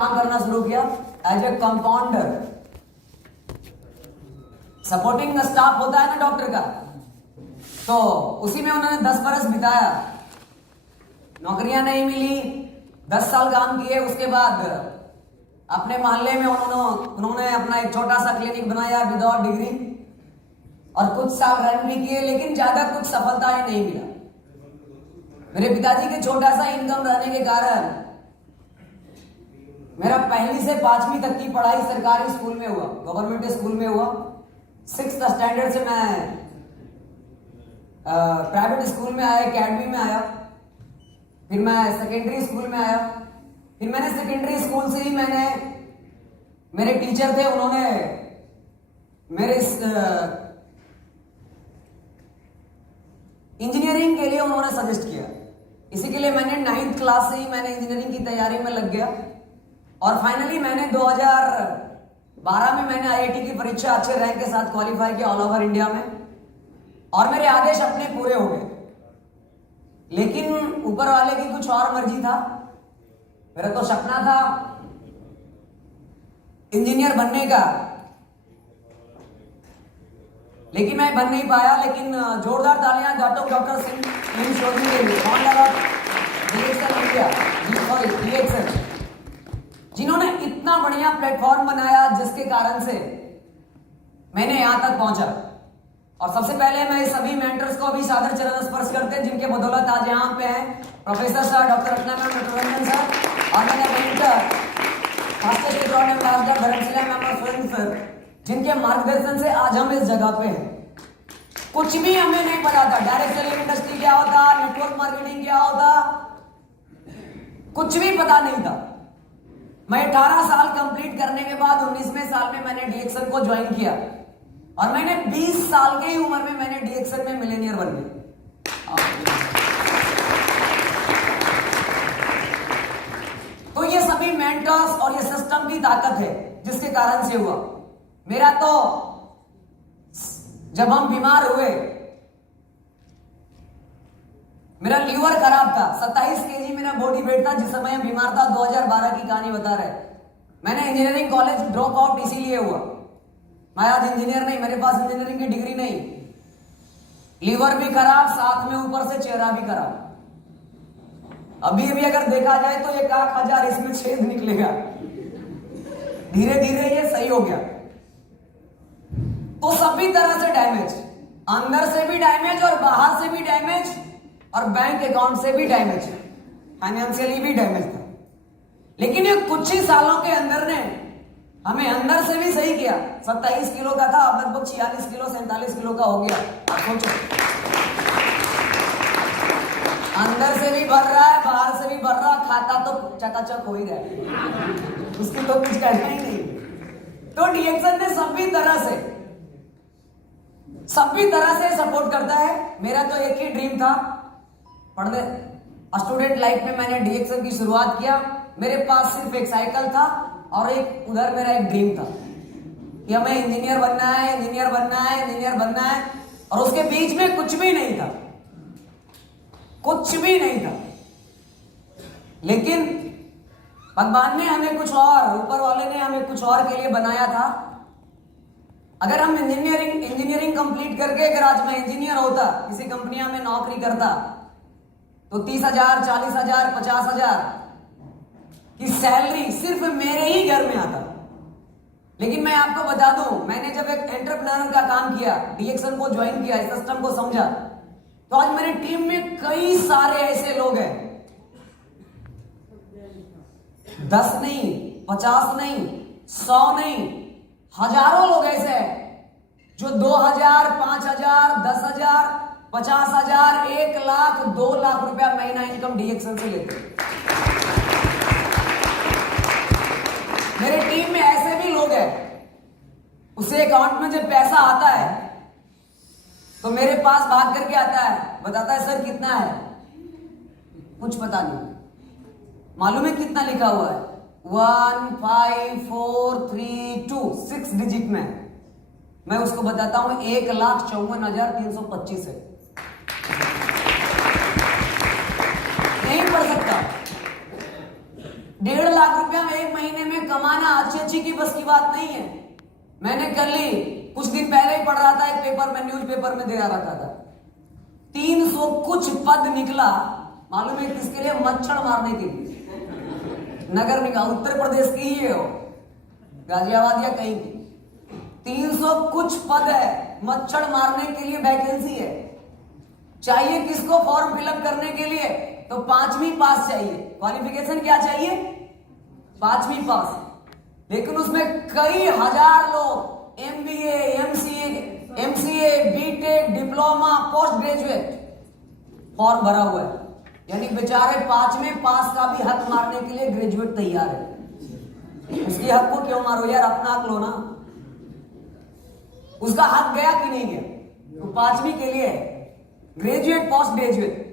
काम करना शुरू किया as a compounder. Supporting staff होता है ना डॉक्टर का, तो उसी में उन्होंने 10 बरस बिताया। नौकरियां नहीं मिली, 10 साल काम किए। उसके बाद अपने मोहल्ले में उन्होंने अपना एक छोटा सा क्लिनिक बनाया विदाउट डिग्री, और कुछ साल रन भी किए, लेकिन ज्यादा कुछ सफलता ही नहीं मिला। मेरे पिताजी के छोटा सा इनकम रहने के कारण मेरा पहली से 5वीं तक की पढ़ाई सरकारी स्कूल में हुआ, गवर्नमेंट स्कूल में हुआ। 6th स्टैंडर्ड से मैं प्राइवेट स्कूल में आया, एकेडमी में आया। फिर मैं सेकेंडरी स्कूल में आया। फिर मैंने सेकेंडरी स्कूल से ही मेरे टीचर थे, उन्होंने मेरे इंजीनियरिंग के लिए उन्होंने सजेस्ट किया। इसी के लिए मैंने 9th क्लास से ही मैंने इंजीनियरिंग की तैयारी में लग गया, और फाइनली मैंने 2012 में मैंने आईआईटी की परीक्षा अच्छे रैंक के साथ क्वालिफाई किया ऑल ओवर इंडिया में, और मेरे आधे सपने पूरे हो गए। लेकिन ऊपर वाले की कुछ और मर्जी था। मेरा तो सपना था इंजीनियर बनने का, लेकिन मैं बन नहीं पाया। लेकिन जोरदार तालियां डॉक्टर सिंह चौधरी के लिए, DXN, जिन्होंने इतना बढ़िया प्लेटफॉर्म बनाया जिसके कारण से मैंने यहां तक पहुंचा। और सबसे पहले मैं सभी मेंटर्स को भी सादर चरण स्पर्श करते हैं, जिनके बदौलत आज यहाँ पे हैं professor sir, doctor Ratna ma'am, doctor Ranjan sir, और मेरे मेंटर धर्मशिला मैम और सुरेंद्र सर, जिनके मार्गदर्शन से आज हम इस जगह पे हैं। कुछ भी हमें नहीं पता था, डायरेक्ट सेलिंग इंडस्ट्री क्या होता, नेटवर्क मार्केटिंग क्या होता, कुछ भी पता नहीं था। मैं 18 साल कंप्लीट करने के बाद 19वें साल में मैंने DXN को ज्वाइन किया, और मैंने 20 साल की उम्र में मैंने DXN में मिलेनियर बन गया। तो ये सभी मेंटर्स और ये सिस्टम की ताकत है जिसके कारण से हुआ। मेरा तो जब हम बीमार हुए, मेरा लीवर खराब था, 27 kg मेरा बॉडी वेट था जिस समय बीमार था। 2012 की कहानी बता रहे। मैंने इंजीनियरिंग कॉलेज ड्रॉप आउट इसीलिए हुआ। मैं आज इंजीनियर नहीं, मेरे पास इंजीनियरिंग की डिग्री नहीं, लीवर भी खराब, साथ में ऊपर से चेहरा भी खराब। अभी भी अगर देखा जाए तो 1,000 इसमें छेद निकलेगा। धीरे धीरे ये सही हो गया। तो सभी तरह से डैमेज, अंदर से भी डैमेज और बाहर से भी डैमेज, और बैंक अकाउंट से भी डैमेज, फाइनेंशियली भी डैमेज था। लेकिन ये कुछ ही सालों के अंदर ने हमें अंदर से भी सही किया। 27 किलो का था, अब लगभग 46 किलो 47 किलो का हो गया। आप सोचो, अंदर से भी भर रहा है, बाहर से भी भर रहा, खाता तो चकाचक हो ही रहा, उसकी तो कुछ कहना ही नहीं। तो DXN ने सभी तरह से सपोर्ट करता है। मेरा तो एक ही ड्रीम था, पढ़ने स्टूडेंट लाइफ में मैंने DXN की शुरुआत किया। मेरे पास सिर्फ एक साइकिल था, और एक उधर मेरा एक ड्रीम था कि हमें इंजीनियर बनना है, इंजीनियर बनना है, इंजीनियर बनना है। और उसके बीच में कुछ भी नहीं था, कुछ भी नहीं था। लेकिन भगवान ने हमें कुछ और, ऊपर वाले ने हमें कुछ और के लिए बनाया था। अगर हम इंजीनियरिंग कंप्लीट करके अगर आज मैं इंजीनियर होता, किसी कंपनियां में नौकरी करता, तो 30,000, 40,000, 50,000 की सैलरी सिर्फ मेरे ही घर में आता। लेकिन मैं आपको बता दूं, मैंने जब एक एंटरप्रेन्योर का काम किया, DXN को ज्वाइन किया, इस सिस्टम को समझा, तो आज मेरी टीम में कई सारे ऐसे लोग हैं, 10 नहीं, 50 नहीं, 100 नहीं, हजारों लोग ऐसे हैं जो 2,000, 5,000, 10,000, 50,000, 1 लाख, 2 लाख रुपया महीना इनकम DXN से लेते हैं। मेरे टीम में ऐसे भी लोग हैं, उसे अकाउंट में जब पैसा आता है तो मेरे पास भाग करके आता है, बताता है सर कितना है, कुछ पता नहीं। मालूम है कितना लिखा हुआ है? 15432, 6 डिजिट में। मैं उसको बताता हूं 1,54,325 है। नहीं पढ़ सकता, 1.5 लाख रुपया में 1 महीने में कमाना अच्छी की बस की बात नहीं है। मैंने कल ही कुछ दिन पहले ही पढ़ रहा था एक पेपर में, न्यूज पेपर में दे रखा था 300 कुछ पद निकला, मालूम है किसके लिए? मच्छर मारने के लिए। नगर निगम उत्तर प्रदेश की ही है वो, गाजियाबाद या कहीं की। 300 कुछ पद है, मच्छर मारने के लिए वैकेंसी है। चाहिए किसको फॉर्म फिलअप करने के लिए? तो 5वीं पास चाहिए। क्वालिफिकेशन क्या चाहिए? 5वीं पास। लेकिन उसमें कई हजार लोग MBA, MCA, BTech, diploma, post graduate form भरा हुआ है। यानी बेचारे 5वें पास का भी हक मारने के लिए ग्रेजुएट तैयार है। उसके हक को क्यों मारो यार, अपना हक लो ना। उसका हक गया कि नहीं गया? तो 5वीं के लिए ग्रेजुएट, पोस्ट ग्रेजुएट।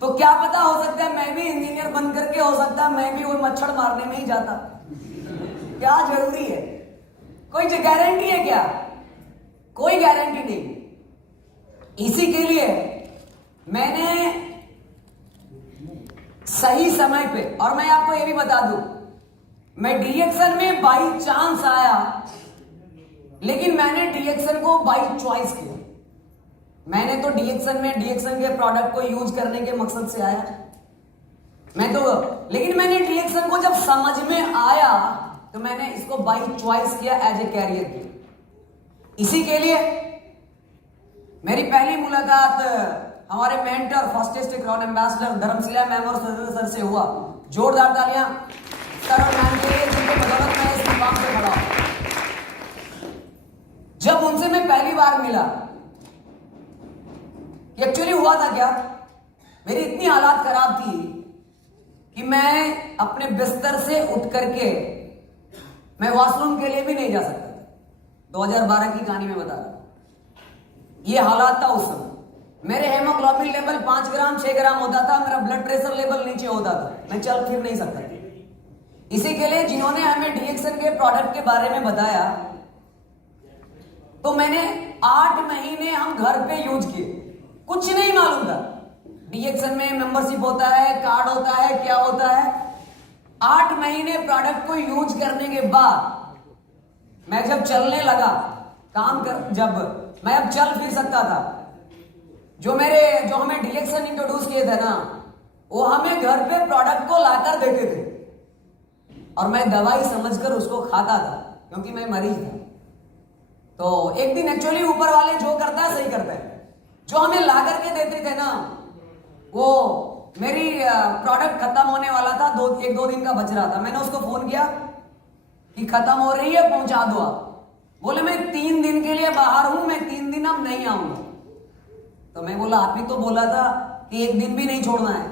तो क्या पता, हो सकता है मैं भी इंजीनियर बन करके, हो सकता है मैं भी वो मच्छर मारने में ही जाता। क्या जरूरी है? कोई गारंटी है क्या? कोई गारंटी नहीं। इसी के लिए मैंने सही समय पे, और मैं आपको ये भी बता दूं, मैं डीएक्शन में बाई चांस आया, लेकिन मैंने डीएक्शन को बाई चॉइस किया। मैंने तो डीएक्शन के प्रोडक्ट को यूज करने के मकसद से आया लेकिन मैंने डीएक्शन को जब समझ में आया तो मैंने इसको बाई चॉइस किया, एज ए कैरियर किया। इसी के लिए मेरी पहली मुलाकात हमारे mentor, first crown ambassador Dharmshila ma'am और सर से हुआ। जोरदार तालियां सर और मैम के लिए, जिनके बदौलत मैं इस मुकाम पे खड़ा हूं। जब उनसे मैं पहली बार मिला, एक्चुअली हुआ था क्या, मेरी इतनी हालात खराब थी कि मैं अपने बिस्तर से उठ करके मैं वॉशरूम के लिए भी नहीं जा सकता था। 2012 की कहानी में बता रहा हूं। ये हालात था उस समय। मेरे हेमोग्लोबिन लेवल 5 ग्राम 6 ग्राम होता था, मेरा ब्लड प्रेशर लेवल नीचे होता था, मैं चल फिर नहीं सकता था। इसी के लिए जिन्होंने हमें डीएक्शन के प्रोडक्ट के बारे में बताया, तो मैंने 8 महीने हम घर पे यूज किए। कुछ नहीं मालूम था डीएक्शन में मेंबरशिप होता है, कार्ड होता है, क्या होता है। 8 महीने प्रोडक्ट को यूज करने के बाद मैं जब चलने लगा, जब मैं अब चल फिर सकता था, जो हमें डीएक्शन इंट्रोड्यूस किए थे ना, वो हमें घर पे प्रोडक्ट को लाकर देते थे और मैं दवाई समझकर उसको खाता था, क्योंकि मैं मरीज था। तो एक दिन एक्चुअली ऊपर वाले जो करता है सही करता है। जो हमें ला करके देते थे ना, वो मेरी प्रोडक्ट खत्म होने वाला था, 1-2 दिन का बच रहा था। मैंने उसको फोन किया कि खत्म हो रही है, पहुंचा दो आप। बोले मैं 3 दिन के लिए बाहर हूं, मैं 3 दिन अब नहीं आऊंगा। तो मैं बोला आप ही तो बोला था कि 1 दिन भी नहीं छोड़ना है,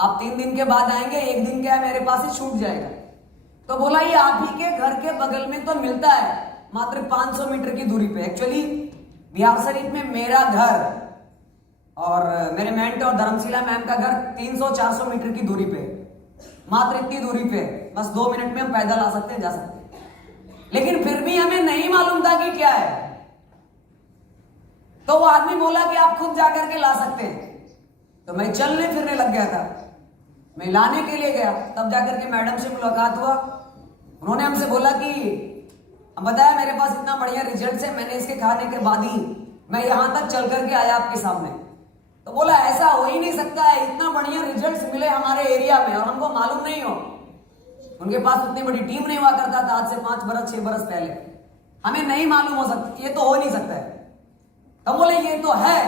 आप 3 दिन के बाद आएंगे, 1 दिन क्या है मेरे पास ही छूट जाएगा। तो बोला ये आप ही के घर के बगल में तो मिलता है, मात्र 500 मीटर की दूरी पे। एक्चुअली बिहार शरीफ में मेरा घर और मेरे मेंटर धर्मशिला मैम का घर 300-400 मीटर की दूरी पे, मात्र इतनी दूरी पे, बस 2 मिनट में हम पैदल आ सकते हैं, जा सकते हैं। लेकिन फिर भी हमें नहीं मालूम था कि क्या है। तो वो आदमी बोला कि आप खुद जाकर के ला सकते हैं। तो मैं चलने फिरने लग गया था, मैं लाने के लिए गया। तब जाकर के मैडम से मुलाकात हुआ। उन्होंने हमसे बोला कि हम बताया मेरे पास इतना बढ़िया रिजल्ट है, मैंने इसके खाने के बाद ही मैं यहां तक चल करके आया आपके सामने। तो बोला ऐसा हो ही नहीं सकता है, इतना बढ़िया रिजल्ट्स मिले हमारे एरिया में और हमको मालूम नहीं हो। उनके पास उतनी बड़ी टीम नहीं हुआ करता था आज से 5 बरस 6 बरस पहले, हमें नहीं मालूम हो सकता, ये तो हो नहीं सकता है। तो बोले ये तो है,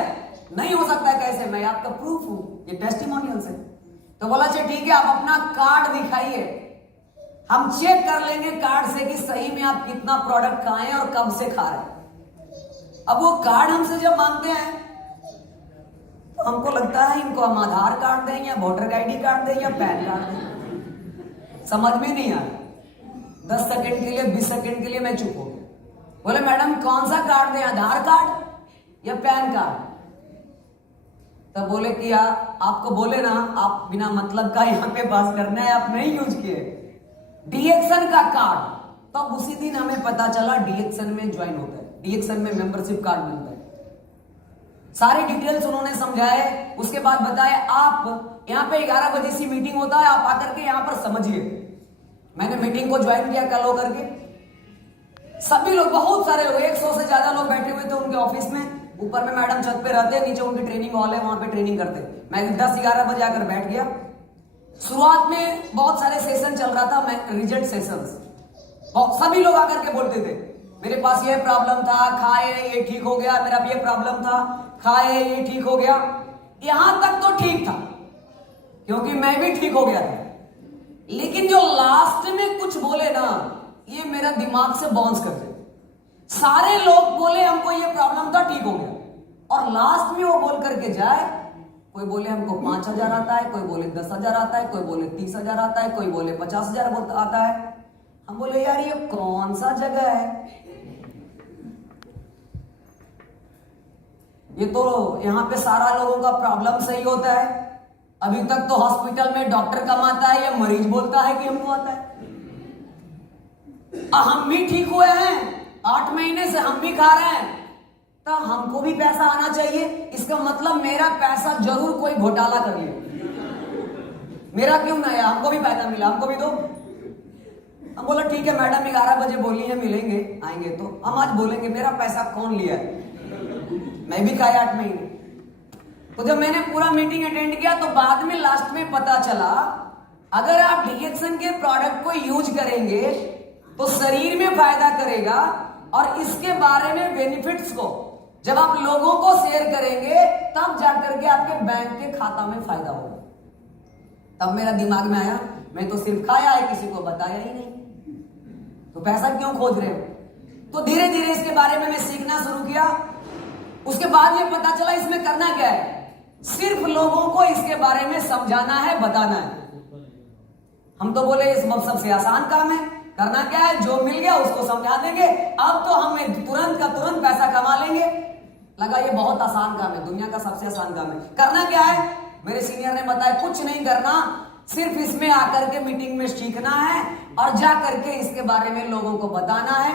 नहीं हो सकता है कैसे? मैं आपका प्रूफ हूं, ये टेस्टिमोनियल से। तो बोला अच्छा ठीक है, आप अपना कार्ड दिखाइए, हम चेक कर लेंगे कार्ड से कि सही में आप कितना प्रोडक्ट खाए और कब से खा रहे हैं। अब वो कार्ड हमसे जब मांगते हैं तो हमको लगता है इनको हम आधार कार्ड दें या वोटर आईडी कार्ड दें या पैन कार्ड दें, समझ में नहीं आया। 10 सेकंड के लिए 20 सेकंड के लिए मैं चुप हो गया। बोले मैडम कौन सा कार्ड दें, आधार कार्ड या पैन कार्ड? तब बोले कि आपको बोले ना, आप बिना मतलब का यहाँ पे पास करना है, आप नहीं यूज किए डीएक्शन का कार्ड। तब उसी दिन हमें पता चला डीएक्शन में ज्वाइन होता है, डीएक्शन में मेंबरशिप कार्ड मिलता है। सारी डिटेल्स उन्होंने समझाए, उसके बाद बताए आप यहाँ पे 11 बजे से मीटिंग होता है, आप आकर के यहाँ पर समझिए। मैंने मीटिंग को ज्वाइन किया कल होकर के, सभी लोग, बहुत सारे लोग, 100 से ज्यादा लोग बैठे हुए थे उनके ऑफिस में। ऊपर में मैडम छत पे रहते, नीचे उनकी ट्रेनिंग हॉल है, वहां पे ट्रेनिंग करते। मैं 10-11 बजे आकर बैठ गया। शुरुआत में बहुत सारे सेशन चल रहा था, मैं रिजेक्ट सेशंस, सभी लोग आकर के बोलते थे मेरे पास ये प्रॉब्लम था, खाए ये ठीक हो गया, मेरा ये प्रॉब्लम था, खाए ये ठीक हो गया। यहां तक तो ठीक था क्योंकि मैं भी ठीक हो गया था, लेकिन जो लास्ट में कुछ बोले ना, ये मेरा दिमाग से बाउंस कर दे। सारे लोग बोले हमको ये प्रॉब्लम था, ठीक हो गया, और लास्ट में वो बोल करके जाए, कोई बोले हमको 5,000 आता है, कोई बोले 10,000 आता है, कोई बोले 30,000 आता है, कोई बोले 50,000 आता है। हम बोले यार ये कौन सा जगह है, ये तो यहां पे सारा लोगों का प्रॉब्लम सही होता है। अभी तक तो हॉस्पिटल में डॉक्टर कमाता है या मरीज बोलता है कि हमको आता है। हम भी ठीक हुए हैं, 8 महीने से हम भी खा रहे हैं, तो हमको भी पैसा आना चाहिए। इसका मतलब मेरा पैसा जरूर कोई घोटाला कर लिया। मेरा क्यों ना आया, हमको भी पैसा मिला, हमको भी दो। हम बोला ठीक है मैडम, 11 बजे बोली है मिलेंगे, आएंगे तो हम आज बोलेंगे मेरा पैसा कौन लिया है। मैं भी खाया 8 महीने। तो जब मैंने पूरा मीटिंग अटेंड किया तो बाद में लास्ट में पता चला, अगर आप डीएक्सन के प्रोडक्ट को यूज करेंगे तो शरीर में फायदा करेगा, और इसके बारे में बेनिफिट्स को जब आप लोगों को शेयर करेंगे तब जाकर के आपके बैंक के खाता में फायदा होगा। तब मेरा दिमाग में आया, मैं तो सिर्फ खाया है, किसी को बताया ही नहीं, तो पैसा क्यों खोज रहे हो। तो धीरे धीरे इसके बारे में मैं सीखना शुरू किया। उसके बाद ये पता चला इसमें करना क्या है, सिर्फ लोगों को इसके बारे में समझाना है, बताना है। हम तो बोले इस सबसे आसान काम है, करना क्या है, जो मिल गया उसको समझा देंगे, अब तो हमें तुरंत का तुरंत पैसा कमा लेंगे। लगा ये बहुत आसान काम है, दुनिया का सबसे आसान काम है। करना क्या है, मेरे सीनियर ने बताया कुछ नहीं करना, सिर्फ इसमें आकर के मीटिंग में सीखना है और जा करके इसके बारे में लोगों को बताना है।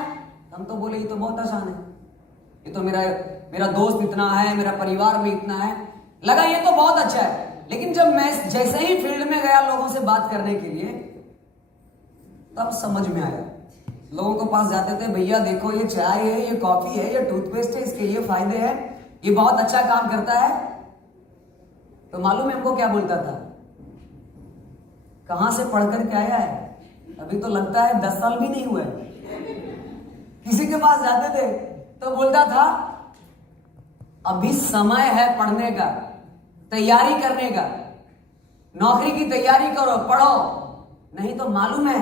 हम तो बोले ये तो बहुत आसान है, ये तो मेरा दोस्त इतना है, मेरा परिवार में इतना है। लगा ये तो बहुत अच्छा है, लेकिन जब मैं जैसे ही फील्ड में गया लोगों से बात करने के लिए, तब समझ में आया। लोगों के पास जाते थे, भैया देखो ये चाय है, ये कॉफी है, ये टूथपेस्ट है, इसके ये फायदे हैं, ये बहुत अच्छा काम करता है। तो मालूम है हमको क्या बोलता था, कहां से पढ़कर के आया है, अभी तो लगता है 10 साल भी नहीं हुए। किसी के पास जाते थे तो बोलता था अभी समय है पढ़ने का, तैयारी करने का, नौकरी की तैयारी करो, पढ़ो, नहीं तो मालूम है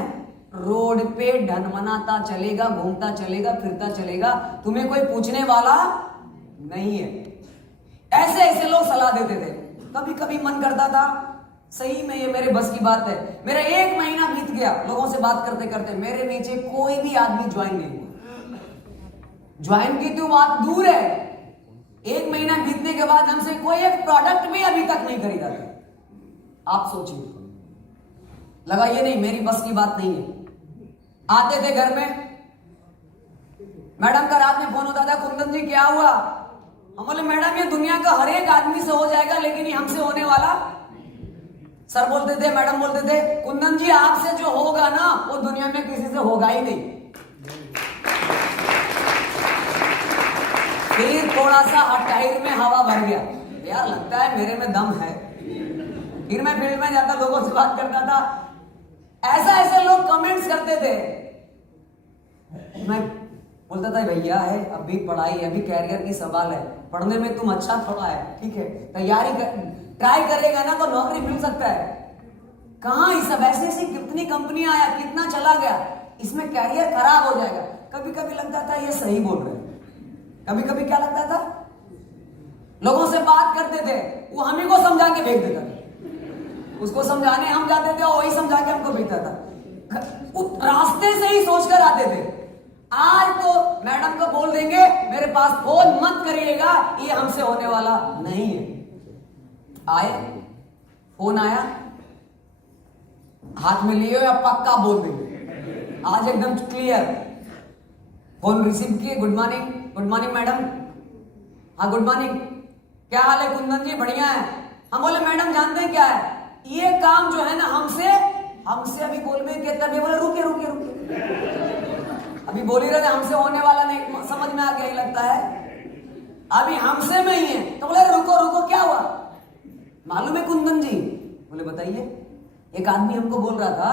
रोड पे ढनमनाता चलेगा, घूमता चलेगा, फिरता चलेगा, तुम्हें कोई पूछने वाला नहीं है। ऐसे ऐसे लोग सलाह देते थे। कभी कभी मन करता था सही में ये मेरे बस की बात है। मेरा 1 महीना बीत गया लोगों से बात करते करते, मेरे नीचे कोई भी आदमी ज्वाइन नहीं हुआ। ज्वाइन की तो बात दूर है, 1 महीना बीतने के बाद हमसे कोई एक प्रोडक्ट भी अभी तक नहीं खरीदा था। आप सोचिए, लगा ये नहीं मेरी बस की बात नहीं है। आते थे घर में, मैडम का रात में फोन होता था, कुंदन जी क्या हुआ। हम बोले मैडम ये दुनिया का हर एक आदमी से हो जाएगा, लेकिन ये हमसे होने वाला। सर बोलते थे, मैडम बोलते थे, कुंदन जी आपसे जो होगा ना वो दुनिया में किसी से होगा ही नहीं। फिर थोड़ा सा टायर में हवा भर गया, यार लगता है मेरे में दम है। फिर मैं फील्ड में जाता, लोगों से बात करता था, ऐसा ऐसे लोग कमेंट्स करते थे। मैं बोलता था भैया है अभी पढ़ाई, अभी कैरियर की सवाल है, पढ़ने में तुम अच्छा थोड़ा है, ठीक है, तैयारी ट्राई करेगा ना तो नौकरी मिल सकता है। कहां ये सब ऐसी ऐसी कितनी कंपनियां आया, कितना चला गया, इसमें कैरियर खराब हो जाएगा। कभी कभी लगता था ये सही बोल रहे, कभी कभी क्या लगता था, लोगों से बात करते थे, वो हम ही को समझा के भेज देता था, उसको समझाने हम जाते थे और वही समझा के हमको भेजता था। रास्ते से ही सोचकर आते थे। आज तो मैडम को बोल देंगे मेरे पास फोन मत करिएगा, ये हमसे होने वाला नहीं है। आए, फोन आया, हाथ में लिए या पक्का बोल देंगे, आज एकदम क्लियर। फोन रिसीव किए, गुड मॉर्निंग मैडम। हाँ गुड मॉर्निंग, क्या हाल है कुंदन जी, बढ़िया है। हम बोले मैडम जानते हैं क्या है, ये काम जो है ना हमसे हमसे अभी बोल में कहता है, बोले रुके रुके रुके, अभी बोल ही रहे थे हमसे होने वाला नहीं, समझ में आ गया ही लगता है, अभी हमसे में ही है। तो बोले रुको रुको, क्या हुआ मालूम है कुंदन जी? बोले बताइए। एक आदमी हमको बोल रहा था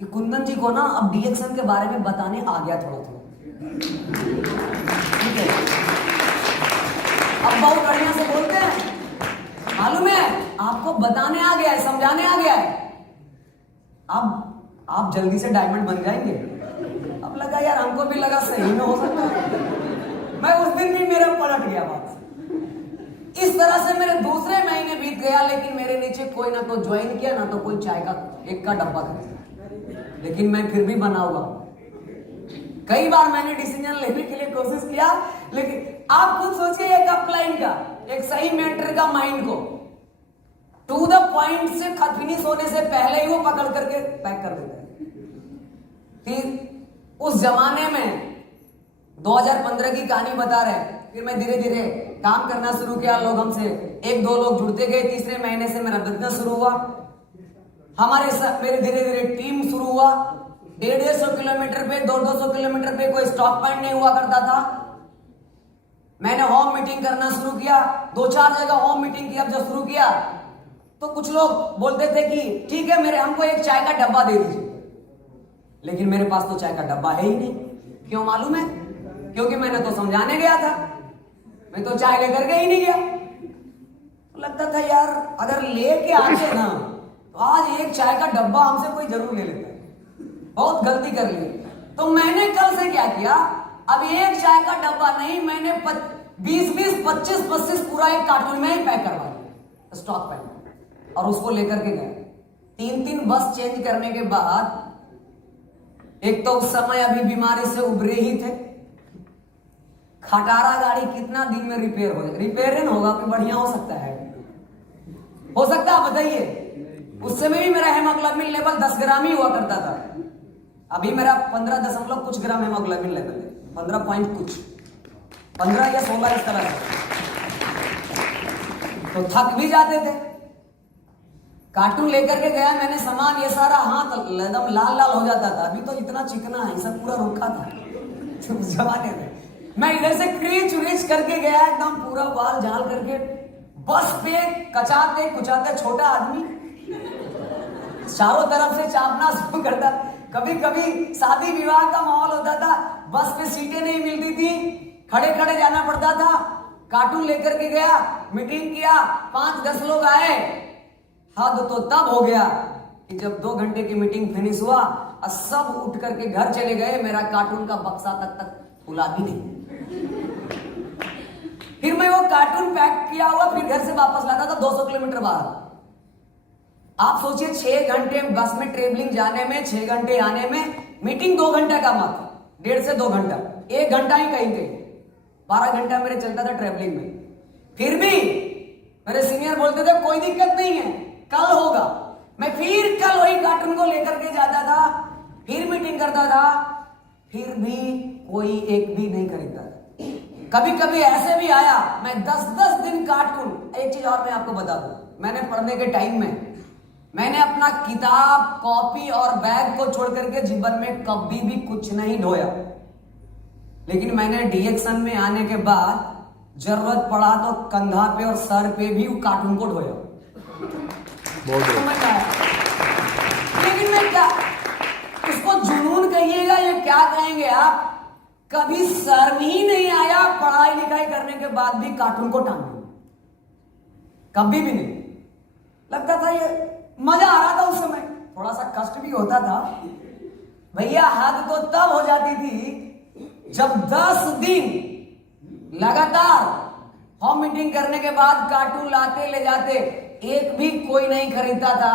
कि कुंदन जी को ना अब डीएक्सन के बारे में बताने आ गया थोड़ा थोड़ा, ठीक है, अब बहुत बढ़िया से बोलते हैं, मालूम है आपको बताने आ गया है, समझाने आ गया है, अब आप जल्दी से डायमंड बन जाएंगे। अब लगा यार, हमको भी लगा सही में हो सकता है। मैं उस दिन भी मेरा पलट गया बात। इस तरह से मेरे दूसरे महीने बीत गया, लेकिन मेरे नीचे कोई ना तो ज्वाइन किया, ना तो कोई चाय का एक का डब्बा खरीदा, लेकिन मैं फिर भी बना हुआ। कई बार मैंने डिसीजन लेने के लिए कोशिश किया, लेकिन आप खुद सोचिए एक अपलाइन का, एक सही मेंटर का माइंड को टू द पॉइंट से फिनिश होने से पहले ही वो पकड़ करके पैक कर देता है। उस जमाने में 2015 की कहानी बता रहे हैं। फिर मैं धीरे धीरे काम करना शुरू किया, लोग हमसे एक दो लोग जुड़ते गए, तीसरे महीने से मेरा बिजनेस शुरू हुआ, मेरे धीरे धीरे टीम शुरू हुआ। 150 किलोमीटर पे 200 किलोमीटर पे कोई स्टॉप पॉइंट नहीं हुआ करता था। मैंने होम मीटिंग करना शुरू किया, 2-4 जगह होम मीटिंग की। अब जब शुरू किया तो कुछ लोग बोलते थे कि ठीक है, मेरे हमको एक चाय का डब्बा दे दीजिए, लेकिन मेरे पास तो चाय का डब्बा है ही नहीं। क्यों मालूम है? क्योंकि मैंने तो समझाने गया था, मैं तो चाय लेकर के ही नहीं गया। तो लगता था यार अगर लेके आते ना तो आज एक चाय का डब्बा हमसे कोई जरूर ले लेता है। बहुत गलती कर ली। तो मैंने कल से क्या किया, अब एक चाय का डब्बा नहीं, मैंने 20-20, 25-25 पूरा एक कार्टून में ही पैक करवा दिया स्टॉक पैक, और उसको लेकर के गए। 3-3 बस चेंज करने के बाद, एक तो उस समय अभी बीमारी से उभरे ही थे, खटारा गाड़ी कितना दिन में रिपेयर हो जाए, रिपेयर होगा कोई बढ़िया हो सकता है, हो सकता है बताइए। उस समय भी मेरा हेमोग्लोबिन लेवल 10 ग्राम ही हुआ करता था, अभी मेरा 15 कुछ ग्राम हेमोग्लोबिन लेवल है, 15 पॉइंट कुछ, 15 या 16 इस तरह से। तो थक भी जाते थे। कार्टून लेकर के गया मैंने सामान, ये सारा हाथ एकदम लाल लाल हो जाता था। अभी तो इतना चिकना है, सब पूरा रूखा था उस जमाने में। मैं इधर से क्रीच उरीच करके गया, एकदम पूरा बाल झाल करके, बस पे कचाते कुचाते, छोटा आदमी चारों तरफ से चापना शुरू करता। कभी कभी शादी विवाह का माहौल होता था, बस पे सीटें नहीं मिलती थी, खड़े खड़े जाना पड़ता था। कार्टून लेकर के गया, मीटिंग किया, 5-10 लोग आए। हद तो तब हो गया कि जब 2 घंटे की मीटिंग फिनिश हुआ और सब उठ करके घर चले गए, मेरा कार्टून का बक्सा तक खुला भी नहीं। फिर मैं वो कार्टून पैक किया हुआ फिर घर से वापस लाता था 200 किलोमीटर बाहर। आप सोचिए 6 घंटे बस में ट्रेवलिंग जाने में, 6 घंटे आने में, मीटिंग 2 घंटे का मात्र, 1.5 से 2 घंटा, 1 घंटा ही कहीं कहीं, 12 घंटा मेरे चलता था ट्रेवलिंग में। फिर भी मेरे सीनियर बोलते थे कोई दिक्कत नहीं है, कल होगा। मैं फिर कल वही कार्टून को लेकर के जाता था, फिर मीटिंग करता था, फिर भी कोई एक भी नहीं खरीदता था। कभी कभी ऐसे भी आया, मैं 10-10 दिन कार्टून। एक चीज और मैं आपको बता दूं, मैंने पढ़ने के टाइम में मैंने अपना किताब, कॉपी और बैग को छोड़ करके जीवन में कभी भी कुछ नहीं ढोया, लेकिन मैंने डीएक्सन में आने के बाद जरूरत पड़ा तो कंधा पे और सर पे भी कार्टून को ढोया। लेकिन मैं क्या, इसको जुनून कहिएगा या क्या कहेंगे आप, कभी शर्म ही नहीं आया पढ़ाई लिखाई करने के बाद भी कार्टून को टांग दिया, कभी भी नहीं। लगता था ये मजा आ रहा था उस समय, थोड़ा सा कष्ट भी होता था भैया। हद तो तब हो जाती थी जब 10 दिन लगातार होम मीटिंग करने के बाद कार्टून लाते ले जाते, एक भी कोई नहीं खरीदता था।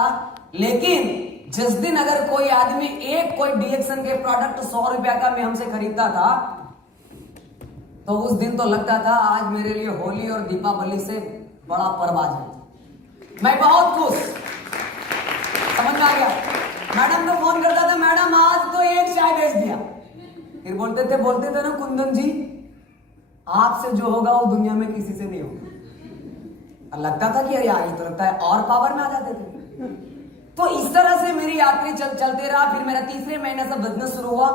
लेकिन जिस दिन अगर कोई आदमी एक कोई डीएक्सन के प्रोडक्ट 100 रुपया का में हमसे खरीदता था, तो उस दिन तो लगता था आज मेरे लिए होली और दीपावली से बड़ा पर्व आज है। मैं बहुत खुश, समझ में आ गया। मैडम को फोन करता था, मैडम आज तो एक चाय बेच दिया। फिर बोलते थे ना कुंदन जी, आपसे जो होगा वो दुनिया में किसी से नहीं होगा। लगता था कि यार ये तो लगता है और पावर में आ जाते थे। तो इस तरह से मेरी यात्रा चलते रहा। फिर मेरा तीसरे महीने से बिजनेस शुरू हुआ।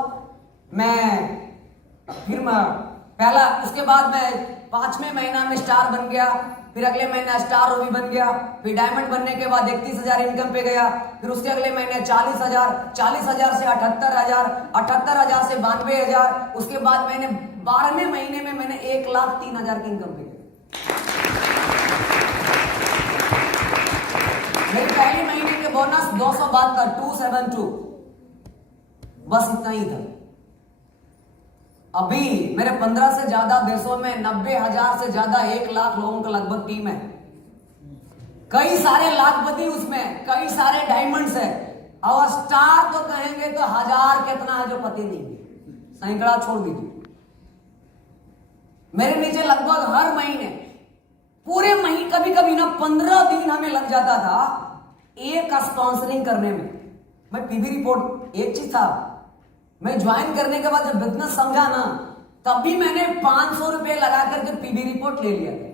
पहला, उसके बाद मैं 5वें महीना में स्टार बन गया। फिर अगले महीने स्टार ओबी बन गया। फिर डायमंड बनने के बाद 31,000 इनकम पे गया। फिर उसके अगले महीने 40,000, 40,000 से 78,000, 78,000 से 92,000। उसके बाद मैंने 12वें महीने में मैंने 1,03,000 की इनकम पे गया। मेरी पहली महीने के बोनस 272, 272, बस इतना ही था। अभी मेरे 15 से ज्यादा देशों में 90,000 से ज्यादा 1,00,000 लोगों का लगभग टीम है। कई सारे लाखपति उसमें, कई सारे डायमंड्स है। और स्टार तो कहेंगे तो 1000 कितना है जो पति नहीं है, सैकड़ा छोड़ दीजिए। मेरे नीचे लगभग हर महीने, पूरे महीने, कभी कभी ना 15 दिन हमें लग जाता था एक स्पॉन्सरिंग करने में। मैं पीबी रिपोर्ट, एक चीज था, मैं ज्वाइन करने के बाद जब बिजनेस समझा ना, तब भी मैंने 500 रुपए लगा करके पीबी रिपोर्ट ले लिया था।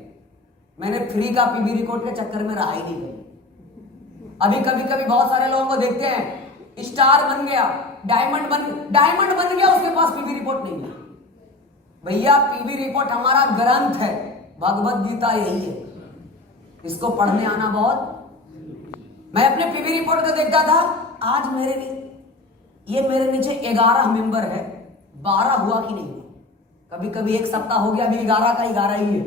मैंने फ्री का पीबी रिपोर्ट के चक्कर में रहा ही नहीं कभी। अभी कभी कभी बहुत सारे लोगों को देखते हैं, स्टार बन गया, डायमंड बन गया, उसके पास पीबी रिपोर्ट नहीं है। भैया पीबी रिपोर्ट हमारा ग्रंथ है, भगवत गीता यही है, इसको पढ़ने आना बहुत। मैं अपने पीबी रिपोर्ट को देखता था, आज मेरे नीचे 11 मेंबर है, 12 हुआ कि नहीं हुआ। कभी कभी एक सप्ताह हो गया, अभी 11 का 11 ही है।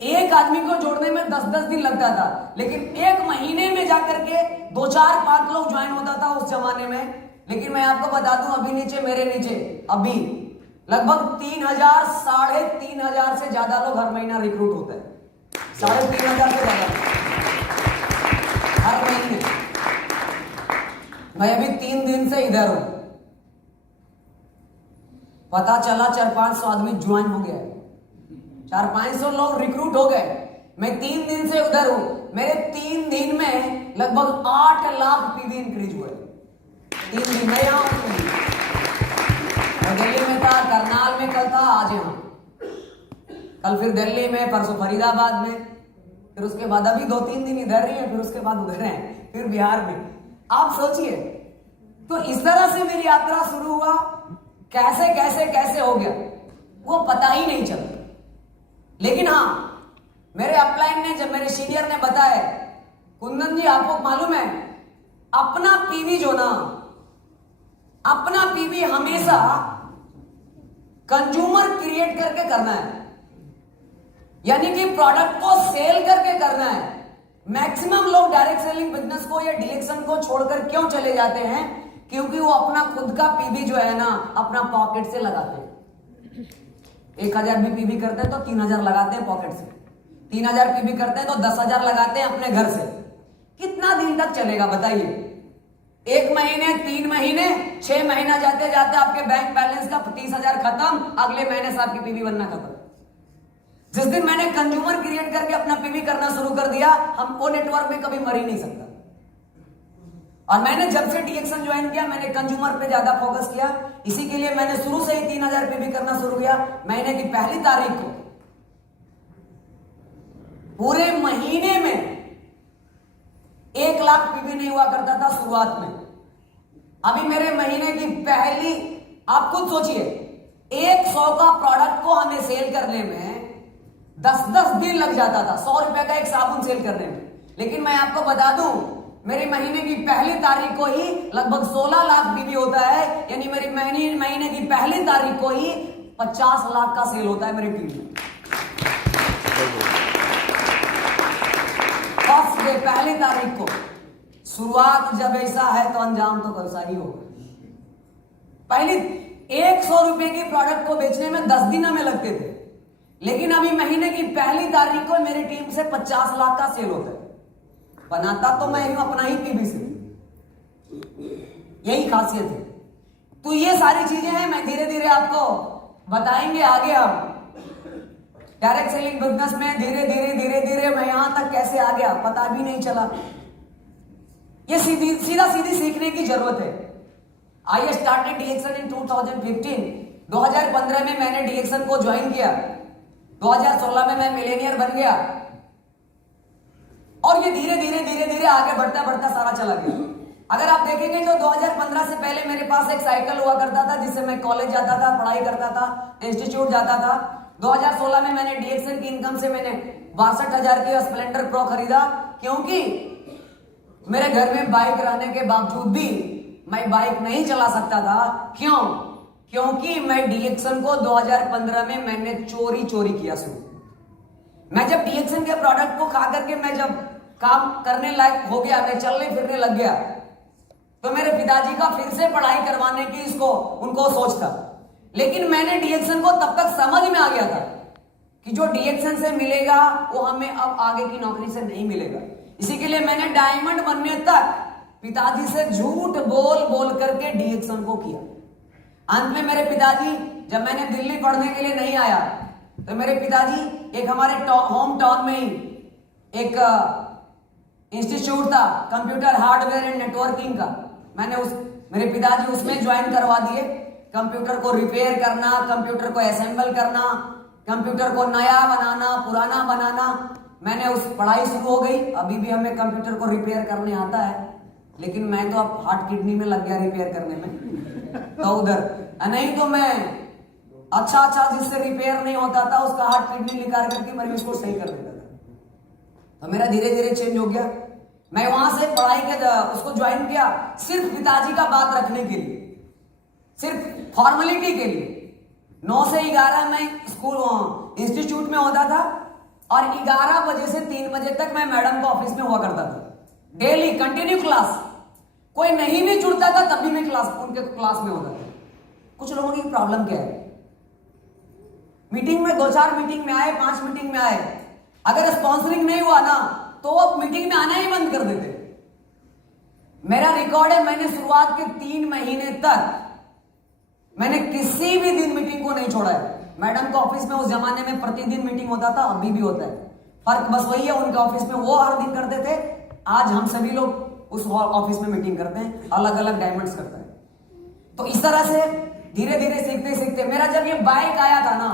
एक आदमी को जोड़ने में 10-10 दिन लगता था, लेकिन एक महीने में जाकर के 2, 4, 5 लोग ज्वाइन होता था उस जमाने में। लेकिन मैं आपको बता दूं, अभी मेरे नीचे अभी लगभग 3,000, 3,500 से ज्यादा लोग हर महीना रिक्रूट होते हैं। 3,500 से ज्यादा हर महीने। मैं अभी 3 दिन से इधर हूं, पता चला 400-500 आदमी ज्वाइन हो गया है, 400-500 लोग रिक्रूट हो गए। मैं 3 दिन से उधर हूं, मेरे 3 दिन में लगभग 8 लाख पीवी इंक्रीज हुए। 3 दिन में यहां दिल्ली में था, करनाल में कल था, आज यहां, कल फिर दिल्ली में, परसों फरीदाबाद में, फिर उसके बाद अभी 2-3 दिन इधर ही है, फिर उसके बाद उधर हैं, फिर बिहार में। आप सोचिए, तो इस तरह से मेरी यात्रा शुरू हुआ। कैसे कैसे कैसे हो गया वो पता ही नहीं चला। लेकिन हाँ, मेरे अपलाइन ने, जब मेरे सीनियर ने बताया, कुंदन जी आपको मालूम है, अपना पीवी जो ना, अपना पीवी हमेशा कंज्यूमर क्रिएट करके करना है, यानी कि प्रोडक्ट को सेल करके करना है। मैक्सिमम लोग डायरेक्ट सेलिंग बिजनेस को या डीएक्शन को छोड़कर क्यों चले जाते हैं? क्योंकि वो अपना खुद का पीवी जो है ना, अपना पॉकेट से लगाते हैं। 1,000 भी पीवी करते हैं तो 3,000 लगाते हैं पॉकेट से, 3,000 पीवी करते हैं तो 10,000 लगाते हैं अपने घर से। कितना दिन तक चलेगा बताइए? 1 महीने, 3 महीने, 6 महीना जाते जाते आपके बैंक बैलेंस का 30,000 खत्म, अगले महीने से आपकी पीवी बनना खत्म। जिस दिन मैंने कंज्यूमर क्रिएट करके अपना पीवी करना शुरू कर दिया, हम वो नेटवर्क में कभी मर ही नहीं सकता। और मैंने जब से डीएक्शन ज्वाइन किया, मैंने कंज्यूमर पे ज्यादा फोकस किया। इसी के लिए मैंने शुरू से ही 3,000 पीवी करना शुरू किया। महीने की पहली तारीख को पूरे महीने में 1 लाख पीवी नहीं हुआ करता था शुरुआत में। अभी मेरे महीने की पहली, आप खुद सोचिए, 100 का प्रोडक्ट को हमें सेल करने में 10-10 दिन लग जाता था, 100 रुपए का एक साबुन सेल करने में। लेकिन मैं आपको बता दूं, मेरे महीने की पहली तारीख को ही लगभग 16 लाख पीवी होता है, यानी मेरी महीने की पहली तारीख को ही 50 लाख का सेल होता है मेरी टीम में। फर्स्ट डे, पहली तारीख को। शुरुआत जब ऐसा है तो अंजाम तो कैसा ही होगा। पहली 100 रुपए के प्रोडक्ट को बेचने में 10 दिन हमें लगते थे, लेकिन अभी महीने की पहली तारीख को मेरी टीम से 50 लाख का सेल होता है। बनाता तो मैं हूं अपना ही पीवी से, यही खासियत है। तो ये सारी चीजें हैं, मैं धीरे धीरे आपको बताएंगे आगे। हम डायरेक्ट सेलिंग बिजनेस में धीरे धीरे मैं यहां तक कैसे आ गया पता भी नहीं चला। ये सीधा सीखने की जरूरत है। आई स्टार्टेड डीएक्शन इन 2015। 2015 में मैंने डीएक्शन को ज्वाइन किया। 2016 में मैं मिलेनियर बन गया और ये धीरे धीरे धीरे धीरे आगे बढ़ता बढ़ता सारा चला गया। अगर आप देखेंगे तो 2015 से पहले मेरे पास एक साइकिल हुआ करता था जिससे मैं कॉलेज जाता था, पढ़ाई करता था, इंस्टीट्यूट जाता था। 2016 में मैंने डीएक्सन की इनकम से मैंने 62,000 की स्प्लेंडर प्रो खरीदा, क्योंकि मेरे घर में बाइक रहने के बावजूद भी मैं बाइक नहीं चला सकता था। क्यों? क्योंकि मैं डीएक्सन को 2015 में मैंने चोरी किया शुरू। मैं जब डीएक्सन के प्रोडक्ट को खा करके मैं जब काम करने लायक हो गया, मैं चलने फिरने लग गया, तो मेरे पिताजी का फिर से पढ़ाई करवाने की उनको सोच था। लेकिन मैंने डीएक्सन को तब तक समझ में आ गया था कि जो डीएक्सन से मिलेगा वो हमें अब आगे की नौकरी से नहीं मिलेगा। इसी के लिए मैंने डायमंड बनने तक पिताजी से झूठ बोल करके डीएक्सन को किया। अंत में मेरे पिताजी, जब मैंने दिल्ली पढ़ने के लिए नहीं आया, तो मेरे पिताजी एक हमारे होम टाउन में ही एक इंस्टीट्यूट था कंप्यूटर हार्डवेयर एंड नेटवर्किंग का, मेरे पिताजी उसमें ज्वाइन करवा दिए। कंप्यूटर को रिपेयर करना, कंप्यूटर को असेंबल करना, कंप्यूटर को नया बनाना, पुराना बनाना, मैंने उस पढ़ाई शुरू हो गई। अभी भी हमें कंप्यूटर को रिपेयर करने आता है, लेकिन मैं तो अब हार्ट किडनी में लग गया रिपेयर करने में, तो उधर नहीं तो मैं अच्छा जिससे रिपेयर नहीं होता था उसका हार्ट किडनी निकाल करके मैं उसको सही कर देता था। तो मेरा धीरे धीरे चेंज हो गया। मैं वहां से पढ़ाई के उसको ज्वाइन किया सिर्फ पिताजी का बात रखने के लिए, सिर्फ फॉर्मेलिटी के लिए। 9 से 11 में स्कूल इंस्टीट्यूट में होता था और 11 बजे से 3 बजे तक मैं मैडम के ऑफिस में हुआ करता था। डेली कंटिन्यू क्लास, कोई नहीं भी जुड़ता था तब भी मैं उनके क्लास में होता था। कुछ लोगों की प्रॉब्लम क्या है, मीटिंग में 2-4 मीटिंग में आए, 5 मीटिंग में आए, अगर स्पॉन्सरिंग नहीं हुआ ना तो वो मीटिंग में आना ही बंद कर देते। मेरा रिकॉर्ड है, मैंने शुरुआत के 3 महीने तक मैंने किसी भी दिन मीटिंग को नहीं छोड़ा है। मैडम के ऑफिस में उस जमाने में प्रतिदिन मीटिंग होता था, अभी भी होता है, फर्क बस वही है, उनके ऑफिस में वो हर दिन करते थे, आज हम सभी लोग उस ऑफिस में मीटिंग करते हैं, अलग अलग डायमंड्स करता है। तो इस तरह से धीरे धीरे सीखते सीखते मेरा जब ये बाइक आया था ना,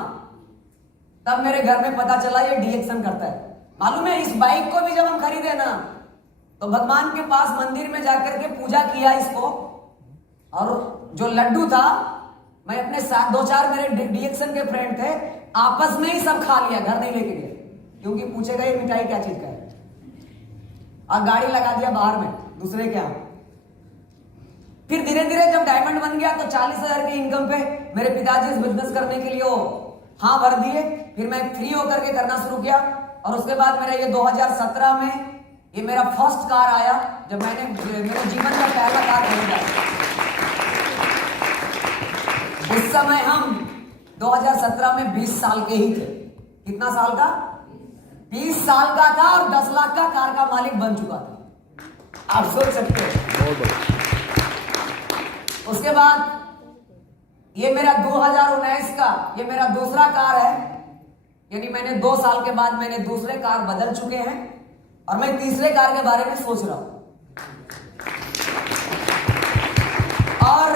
तब मेरे घर में पता चला ये डीएक्सन करता है। मालूम है, इस बाइक को भी जब हम खरीदे ना तो भगवान के पास मंदिर में जाकर के पूजा किया इसको, और जो लड्डू था मैं अपने साथ 2-4 मेरे डीएक्सन के फ्रेंड थे, आपस में ही सब खा लिया, घर नहीं लेके गए, क्योंकि पूछेगा ये मिठाई क्या चीज का है, और गाड़ी लगा दिया बाहर में दूसरे के यहाँ। फिर धीरे धीरे जब डायमंड बन गया तो 40,000 की इनकम पे मेरे पिताजी इस बिजनेस करने के लिए वो हाँ भर दिए। फिर मैं फ्री होकर के करना शुरू किया, और उसके बाद मेरा ये 2017 में ये मेरा फर्स्ट कार आया, जब मैंने मेरे जीवन का पहला कार खरीदा। उस समय हम 2017 में 20 साल के ही थे। कितना साल का? 20 साल का था और 10 लाख का कार का मालिक बन चुका था, आप सोच सकते हो। उसके बाद ये मेरा 2019 का ये मेरा दूसरा कार है, यानी मैंने 2 साल के बाद मैंने दूसरे कार बदल चुके हैं और मैं तीसरे कार के बारे में सोच रहा हूं। और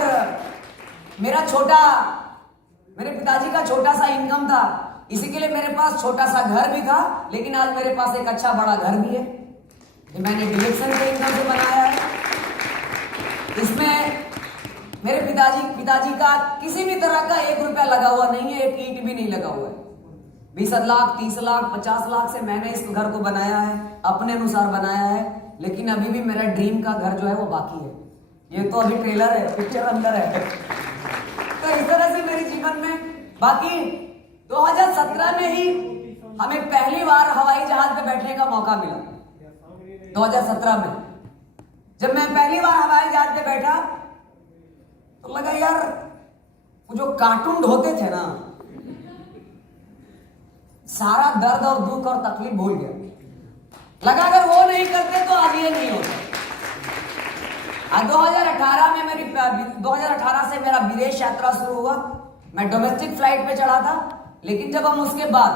मेरे पिताजी का छोटा सा इनकम था, इसी के लिए मेरे पास छोटा सा घर भी था, लेकिन आज मेरे पास एक अच्छा बड़ा घर भी है, ये मैंने डीएक्सन के इनकम से बनाया है। इसमें मेरे पिताजी का किसी भी तरह का 1 रुपया लगा हुआ नहीं है, एक ईंट भी नहीं लगा हुआ है। 20 लाख, 30 लाख, 50 लाख से मैंने इस घर को बनाया है, अपने अनुसार बनाया है, लेकिन अभी भी मेरा ड्रीम का घर जो है वो बाकी है। ये तो अभी ट्रेलर है, पिक्चर अंदर है। तो इस तरह से मेरे जीवन में, बाकी 2017 में ही हमें पहली बार हवाई जहाज पे बैठने का मौका मिला। 2017 में जब मैं पहली बार हवाई जहाज पे बैठा तो लगा यार वो जो कार्टून होते थे ना, सारा दर्द और दुख और तकलीफ भूल गया। लगा अगर वो नहीं करते तो आज ये नहीं होता। 2018 में 2018 से मेरा विदेश यात्रा शुरू हुआ। मैं डोमेस्टिक फ्लाइट पे चढ़ा था, लेकिन जब हम उसके बाद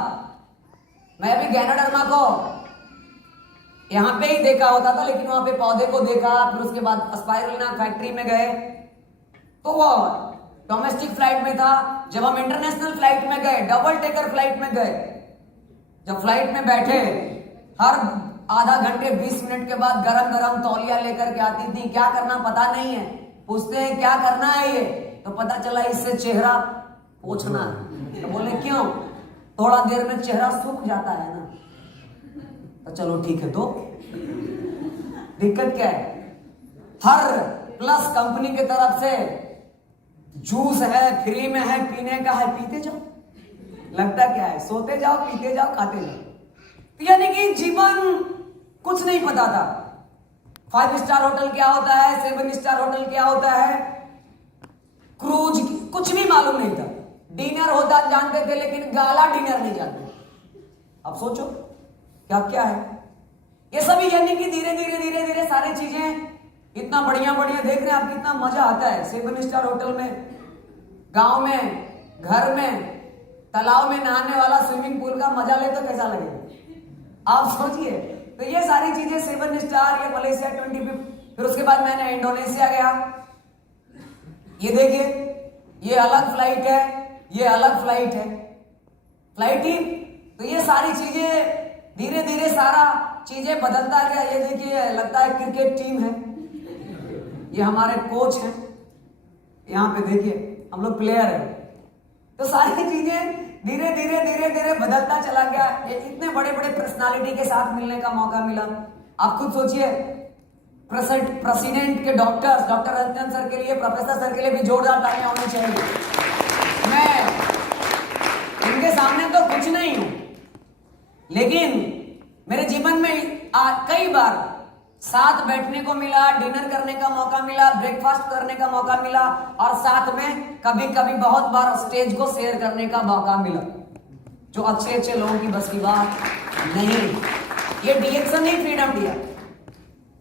मैं अभी गैनाडर्मा को यहां पे ही देखा होता था, लेकिन वहां पे पौधे को देखा, फिर उसके बाद स्पाइरुलिना फैक्ट्री में गए, तो वो डोमेस्टिक फ्लाइट में था। जब हम इंटरनेशनल फ्लाइट में गए, डबल टेकर फ्लाइट में गए, जब फ्लाइट में बैठे, हर आधा घंटे 20 मिनट के बाद गरम गरम तौलिया लेकर के आती थी। क्या करना पता नहीं है, पूछते हैं क्या करना है ये, तो पता चला इससे चेहरा पोंछना है। तो बोले क्यों? थोड़ा देर में चेहरा सूख जाता है ना। तो चलो ठीक है, तो दिक्कत क्या है? हर प्लस कंपनी की तरफ से जूस है, फ्री में है, पीने का है, पीते जाओ। लगता क्या है? सोते जाओ, पीते जाओ, खाते जाओ। यानी कि जीवन कुछ नहीं पता था। 5 स्टार होटल क्या होता है, 7 स्टार होटल क्या होता है, क्रूज कुछ भी मालूम नहीं था। डिनर होता जानते थे, लेकिन गाला डिनर नहीं जानते। अब सोचो क्या क्या है ये सभी। यानी कि धीरे धीरे धीरे धीरे सारी चीजें इतना बढ़िया बढ़िया देख रहे हैं आप, कितना मजा आता है 7 स्टार होटल में, गांव में, घर में, तालाब में नहाने वाला स्विमिंग पूल का मजा ले तो कैसा लगेगा आप सोचिए। तो ये सारी चीजें 7 स्टार, ये मलेशिया 25। फिर उसके बाद मैंने इंडोनेशिया गया। ये देखिए, ये अलग फ्लाइट है, ये अलग फ्लाइट है, फ्लाइट ही। तो ये सारी चीजें धीरे धीरे सारा चीजें बदलता गया। ये देखिए, लगता है क्रिकेट टीम है, ये हमारे कोच हैं, यहाँ पे देखिए हम लोग प्लेयर हैं। तो सारी चीजें धीरे धीरे धीरे धीरे बदलता चला गया। इतने बड़े बड़े पर्सनालिटी के साथ मिलने का मौका मिला। आप खुद सोचिए, प्रेसिडेंट के डॉक्टर रंजन सर के लिए, प्रोफेसर सर के लिए भी जोरदार तालियां होनी चाहिए। मैं इनके सामने तो कुछ नहीं हूं, लेकिन मेरे जीवन में कई बार साथ बैठने को मिला, डिनर करने का मौका मिला, ब्रेकफास्ट करने का मौका मिला, और साथ में कभी कभी बहुत बार स्टेज को शेयर करने का मौका मिला, जो अच्छे अच्छे लोगों की बस की बात नहीं। ये डीएक्सन ने फ्रीडम दिया,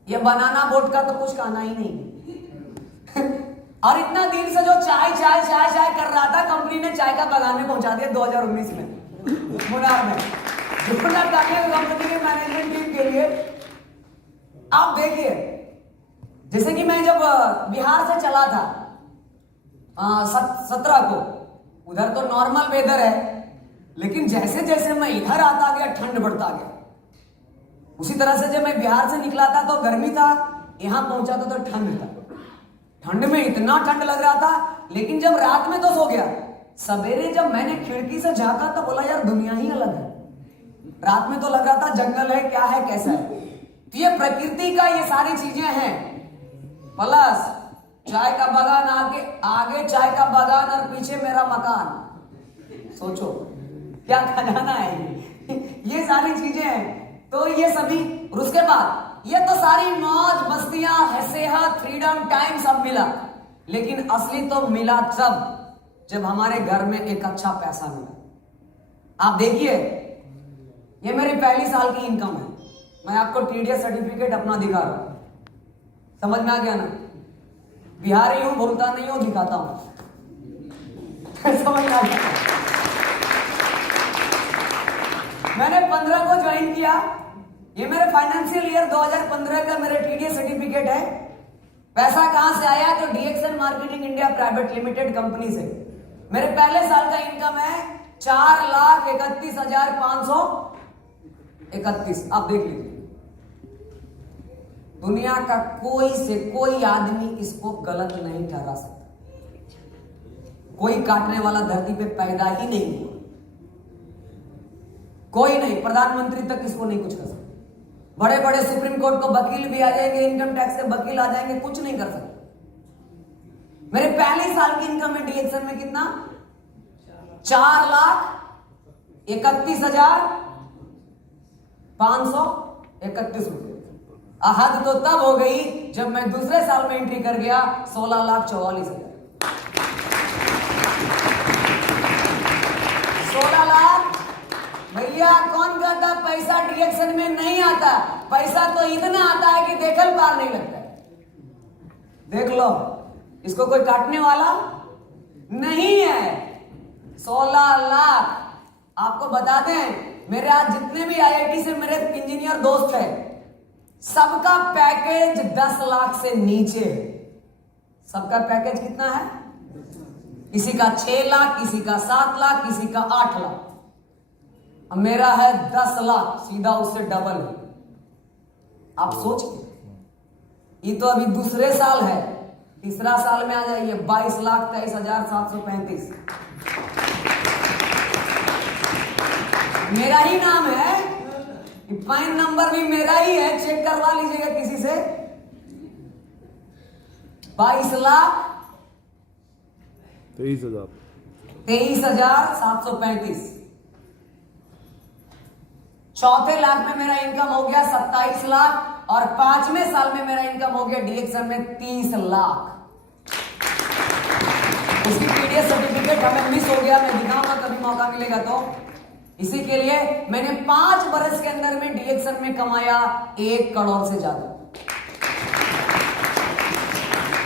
ये बनाना बोट का तो कुछ कहना ही नहीं। और इतना दिन से जो चाय चाय चाय चाय कर रहा था, कंपनी ने चाय का बागान में पहुंचा दिया 2019 में मुनार में। कंपनी के मैनेजमेंट टीम के लिए आप देखिए, जैसे कि मैं जब बिहार से चला था 17 को, उधर तो नॉर्मल वेदर है, लेकिन जैसे जैसे मैं इधर आता गया ठंड बढ़ता गया। उसी तरह से जब मैं बिहार से निकला था तो गर्मी था, यहां पहुंचा था तो ठंड था। ठंड में इतना ठंड लग रहा था, लेकिन जब रात में तो सो गया, सवेरे जब मैंने खिड़की से झांका तो बोला यार दुनिया ही अलग है। रात में तो लग रहा था जंगल है, क्या है, कैसा है। तो ये प्रकृति का ये सारी चीजें हैं। प्लस चाय का बागान, आगे चाय का बागान और पीछे मेरा मकान। सोचो क्या खजाना है ये सारी चीजें हैं। तो ये सभी, और उसके बाद ये तो सारी मौज मस्तियां, सेहत, फ्रीडम, टाइम सब मिला, लेकिन असली तो मिला तब जब हमारे घर में एक अच्छा पैसा मिला। आप देखिए, ये मेरी पहली साल की इनकम है। मैं आपको टीडीएस सर्टिफिकेट अपना दिखा रहा हूं, समझ में आ गया ना? बिहारी हूं, बोलता नहीं हूं, दिखाता हूं। समझ में आ गया? मैंने 15 को ज्वाइन किया। ये मेरे फाइनेंशियल ईयर 2015 का मेरे टीडीएस सर्टिफिकेट है। पैसा कहां से आया? तो DXN marketing India private limited company से। मेरे पहले साल का इनकम है 4,31,531। आप देख लीजिए, दुनिया का कोई से कोई आदमी इसको गलत नहीं ठहरा सकता। कोई काटने वाला धरती पे पैदा ही नहीं हुआ, कोई नहीं। प्रधानमंत्री तक इसको नहीं कुछ कर सकता। बड़े बड़े सुप्रीम कोर्ट को वकील भी आ जाएंगे, इनकम टैक्स के वकील आ जाएंगे, कुछ नहीं कर सकते। मेरे पहले साल की इनकम है डीएक्सन में कितना? 4,31,531 रुपए। हद तो तब हो गई जब मैं दूसरे साल में एंट्री कर गया 16,44,000। 16 लाख भैया, कौन कहता पैसा डीएक्सन में नहीं आता? पैसा तो इतना आता है कि देखल पार नहीं लगता। देख लो, इसको कोई काटने वाला नहीं है। 16 लाख। आपको बता दें, मेरे आज जितने भी आईआईटी से मेरे इंजीनियर दोस्त हैं, सबका पैकेज 10 लाख से नीचे। सबका पैकेज कितना है? किसी का 6 लाख, किसी का 7 लाख, किसी का 8 लाख। अब मेरा है 10 लाख, सीधा उससे डबल है। आप सोचिए, ये तो अभी दूसरे साल है, तीसरा साल में आ जाइए 22,23,735। मेरा ही नाम है, पैन नंबर भी मेरा ही है, चेक करवा लीजिएगा किसी से। 22,23,735। चौथे लाख में मेरा इनकम हो गया 27 लाख और 5वें साल में मेरा इनकम हो गया डीएक्सन में 30 लाख। उसकी पीडीएफ सर्टिफिकेट हमें मिस हो गया, मैं दिखाऊंगा कभी मौका मिलेगा तो। इसी के लिए मैंने 5 बरस के अंदर में डीएक्सन में कमाया 1 करोड़ से ज्यादा।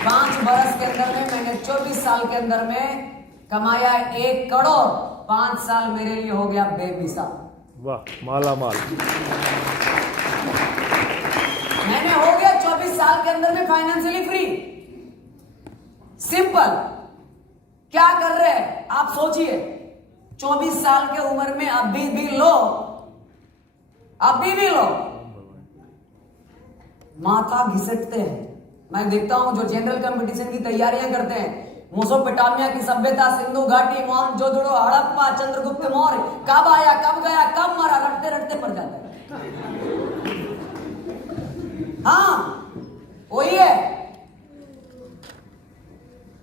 5 बरस के अंदर में मैंने 24 साल के अंदर में कमाया 1 करोड़। 5 साल मेरे लिए हो गया बेमिसाल। वाह, माला माल। मैंने हो गया 24 साल के अंदर में फाइनेंशियली फ्री। सिंपल। क्या कर रहे हैं आप सोचिए, 24 साल के उम्र में अभी भी लो माथा घिसटते हैं। मैं देखता हूं जो जनरल कंपटीशन की तैयारियां करते हैं, मेसोपोटामिया की सभ्यता, सिंधु घाटी, मोहनजोदड़ो, हड़प्पा, चंद्रगुप्त मौर्य, कब आया, कब गया, कब मरा, रटते रटते पड़ जाता है। हाँ वही है,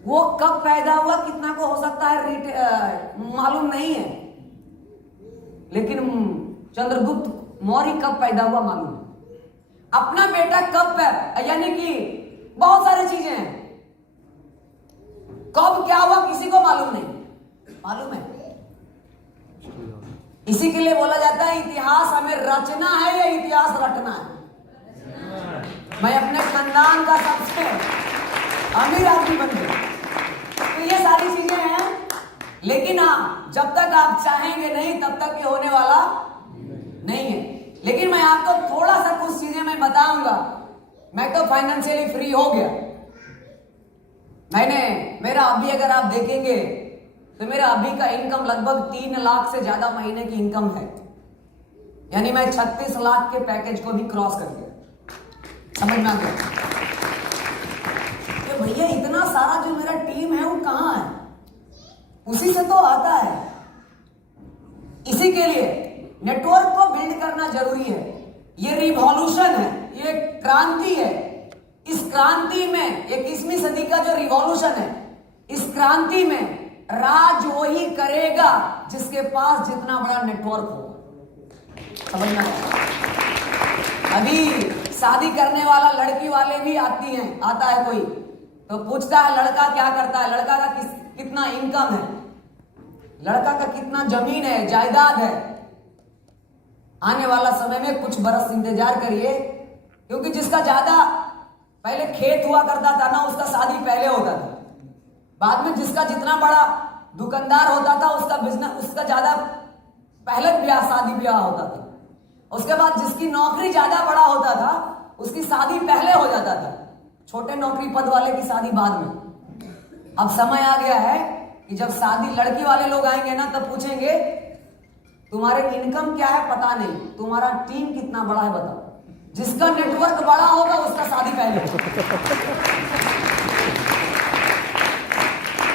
वो कब पैदा हुआ कितना को हो सकता है मालूम नहीं है, लेकिन चंद्रगुप्त मौर्य कब पैदा हुआ मालूम है। अपना बेटा कब, यानी कि बहुत सारी चीजें हैं, कब क्या हुआ किसी को मालूम नहीं, मालूम है। इसी के लिए बोला जाता है इतिहास हमें रचना है या इतिहास रटना है। मैं अपने खानदान का सबसे अमीर आदमी बन गया, तो ये सारी चीजें हैं। लेकिन हाँ, जब तक आप चाहेंगे नहीं तब तक ये होने वाला नहीं है। लेकिन मैं आपको थोड़ा सा कुछ चीजें मैं बताऊंगा। मैं तो फाइनेंशियली फ्री हो गया। मेरा अभी अगर आप देखेंगे तो मेरा अभी का इनकम लगभग 3 लाख से ज्यादा महीने की इनकम है, यानी मैं 36 लाख के पैकेज को भी क्रॉस कर गया। समझ में आ गया? भैया इतना सारा जो मेरा टीम है वो कहां है? उसी से तो आता है। इसी के लिए नेटवर्क को बिल्ड करना जरूरी है। ये रिवॉल्यूशन है, ये क्रांति है। इस क्रांति में 21वीं सदी का जो रिवॉल्यूशन है, इस क्रांति में राज वही करेगा जिसके पास जितना बड़ा नेटवर्क हो। समझना। अभी शादी करने वाला लड़की वाले भी आता है कोई तो पूछता है लड़का क्या करता है, लड़का का कितना इनकम है, लड़का का कितना जमीन है, जायदाद है। आने वाला समय में कुछ बरस इंतजार करिए, क्योंकि जिसका ज्यादा पहले खेत हुआ करता था ना, उसका शादी पहले होता था। बाद में जिसका जितना बड़ा दुकानदार होता था उसका बिजनेस, उसका ज्यादा पहले शादी ब्याह होता था। उसके बाद जिसकी नौकरी ज्यादा बड़ा होता था उसकी शादी पहले हो जाता था। छोटे नौकरी पद वाले की शादी बाद में। अब समय आ गया है कि जब शादी लड़की वाले लोग आएंगे ना, तब पूछेंगे तुम्हारे इनकम क्या है पता नहीं, तुम्हारा टीम कितना बड़ा है बताओ। जिसका नेटवर्क बड़ा होगा उसका शादी पहले होगा।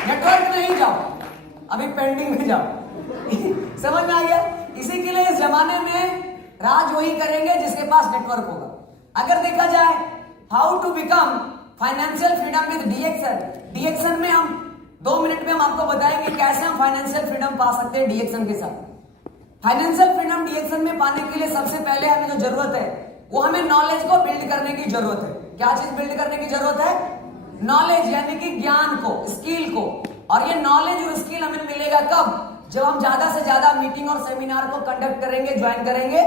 नेटवर्क नहीं जाओ, अभी पेंडिंग में जाओ। समझ में आ गया? इसी के लिए इस जमाने में राज वही करेंगे जिसके पास नेटवर्क होगा। अगर देखा जाए how to become financial freedom with DXN, DXN में हम 2 मिनट में हम आपको बताएंगे कैसे हम फाइनेंशियल फ्रीडम पा सकते हैं डीएक्सन के साथ। फाइनेंशियल फ्रीडम डीएक्सन में पाने के लिए सबसे पहले हमें जो जरूरत है वो हमें नॉलेज को बिल्ड करने की जरूरत है। क्या चीज बिल्ड करने की जरूरत है? नॉलेज, यानी कि ज्ञान को, स्किल को। और ये नॉलेज और स्किल हमें मिलेगा कब? जब हम ज्यादा से ज्यादा मीटिंग और सेमिनार को कंडक्ट करेंगे, ज्वाइन करेंगे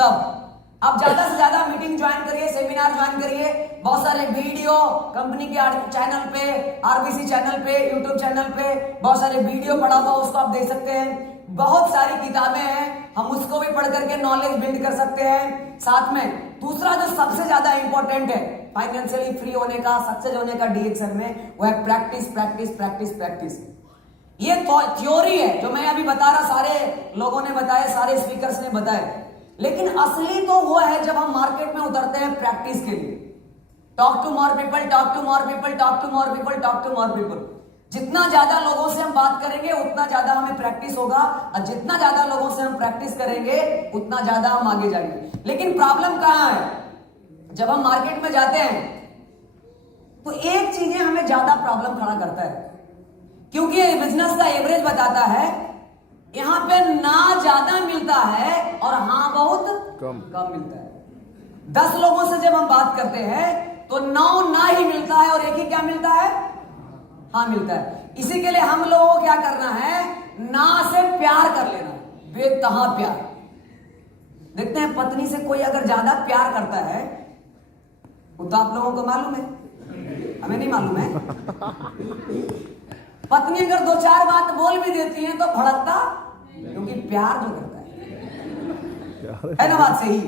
तब। आप ज्यादा से ज्यादा मीटिंग ज्वाइन करिए, सेमिनार ज्वाइन करिए, बहुत सारे वीडियो कंपनी के चैनल पे, आरबीसी चैनल पे, यूट्यूब चैनल पे बहुत सारे वीडियो पड़ा हुआ उसको आप देख सकते हैं। बहुत सारी किताबें हैं, हम उसको भी पढ़ करके नॉलेज बिल्ड कर सकते हैं। साथ में दूसरा जो सबसे ज्यादा इंपॉर्टेंट है फाइनेंशियली फ्री होने का, सक्सेस होने का डीएक्सन में, वो है प्रैक्टिस प्रैक्टिस प्रैक्टिस प्रैक्टिस। ये थ्योरी है जो मैं अभी बता रहा, सारे लोगों ने बताया, सारे स्पीकर्स ने बताया। लेकिन असली तो वो है जब हम मार्केट में उतरते हैं प्रैक्टिस के लिए। Talk to more people, talk to more people, talk to more people, talk to more people. जितना ज्यादा लोगों से हम बात करेंगे उतना ज्यादा हमें प्रैक्टिस होगा, और जितना ज्यादा लोगों से हम प्रैक्टिस करेंगे उतना ज्यादा हम आगे जाएंगे। लेकिन प्रॉब्लम कहां है? जब हम मार्केट में जाते हैं तो एक चीजें हमें ज्यादा प्रॉब्लम खड़ा करता है, क्योंकि बिजनेस का एवरेज बताता है यहां पे ना ज्यादा मिलता है और हाँ बहुत कम मिलता है। 10 लोगों से जब हम बात करते हैं तो 9 ना ही मिलता है और एक ही क्या मिलता है? हाँ मिलता है। इसी के लिए हम लोगों को क्या करना है? ना से प्यार कर लेना, बेतहा प्यार। देखते हैं पत्नी से कोई अगर ज्यादा प्यार करता है, वो तो आप लोगों को मालूम है, हमें नहीं मालूम है। पत्नी अगर 2-4 बात बोल भी देती है तो भड़कता, क्योंकि प्यार जो करता है ना, बात सही,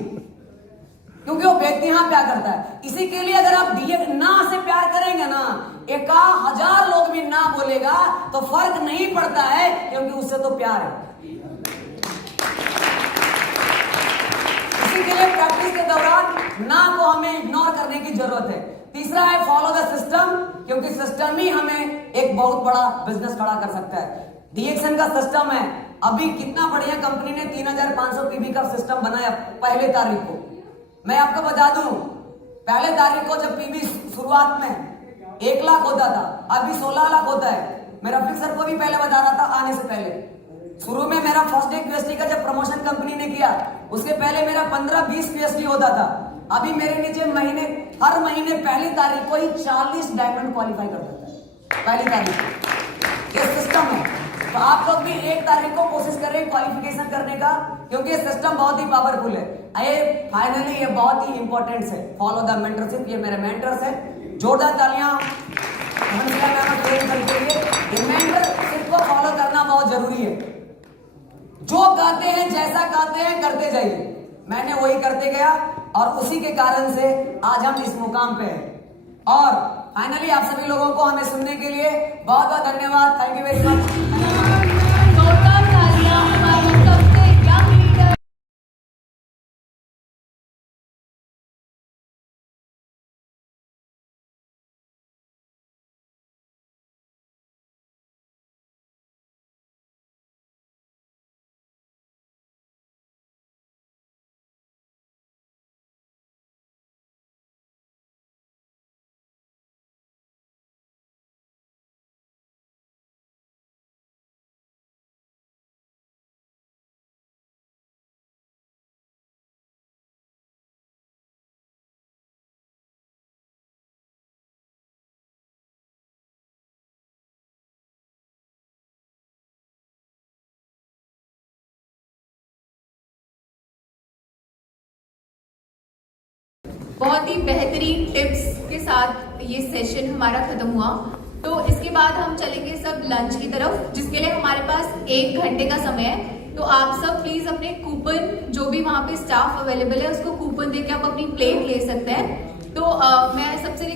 क्योंकि वो व्यक्ति यहां प्यार करता है। इसी के लिए अगर आप दिए ना से प्यार करेंगे ना, 1000 लोग भी ना बोलेगा तो फर्क नहीं पड़ता है, क्योंकि उससे तो प्यार है। इसी के लिए प्रैक्टिस के दौरान ना को हमें इग्नोर करने की जरूरत है। तीसरा है फॉलो द सिस्टम, क्योंकि सिस्टम ही हमें एक बहुत बड़ा बिजनेस खड़ा कर सकता है। डीएक्सन का सिस्टम है, अभी कितना बढ़िया कंपनी ने 3500 पीबी का सिस्टम बनाया पहले तारीख को। मैं आपको बता दूं, पहले तारीख को जब पीबी शुरुआत में 1 लाख होता था, अभी 16 लाख होता है। मैं रफीक सर को भी पहले बता रहा था आने से पहले। शुरू में मेरा फर्स्ट डे क्यूएसटी का जब प्रमोशन कंपनी ने किया, उसके पहले मेरा 15-20 क्यूएसटी होता था। अभी मेरे नीचे हर महीने पहली तारीख को ही 40 डायमंड क्वालिफाई कर देता है, पहली तारीख को। ये सिस्टम है, तो आप लोग भी 1 तारीख को कोशिश कर रहे हैं क्वालिफिकेशन करने का, क्योंकि ये सिस्टम बहुत ही पावरफुल है। फाइनली ये बहुत ही इंपॉर्टेंट है, फॉलो द मेंटरशिप। ये मेरे मेंटर्स है, जोरदार तालियां मेंटरशिप को फॉलो करना बहुत जरूरी है। जो कहते हैं, जैसा कहते हैं करते जाइए। मैंने वही करते गया और उसी के कारण से आज हम इस मुकाम पे हैं। और फाइनली आप सभी लोगों को हमें सुनने के लिए बहुत बहुत धन्यवाद। Thank you very much. बहुत ही बेहतरीन टिप्स के साथ ये सेशन हमारा खत्म हुआ। तो इसके बाद हम चलेंगे सब लंच की तरफ, जिसके लिए हमारे पास 1 घंटे का समय है। तो आप सब प्लीज अपने कूपन, जो भी वहाँ पे स्टाफ अवेलेबल है, उसको कूपन देके आप अपनी प्लेट ले सकते हैं। तो मैं सबसे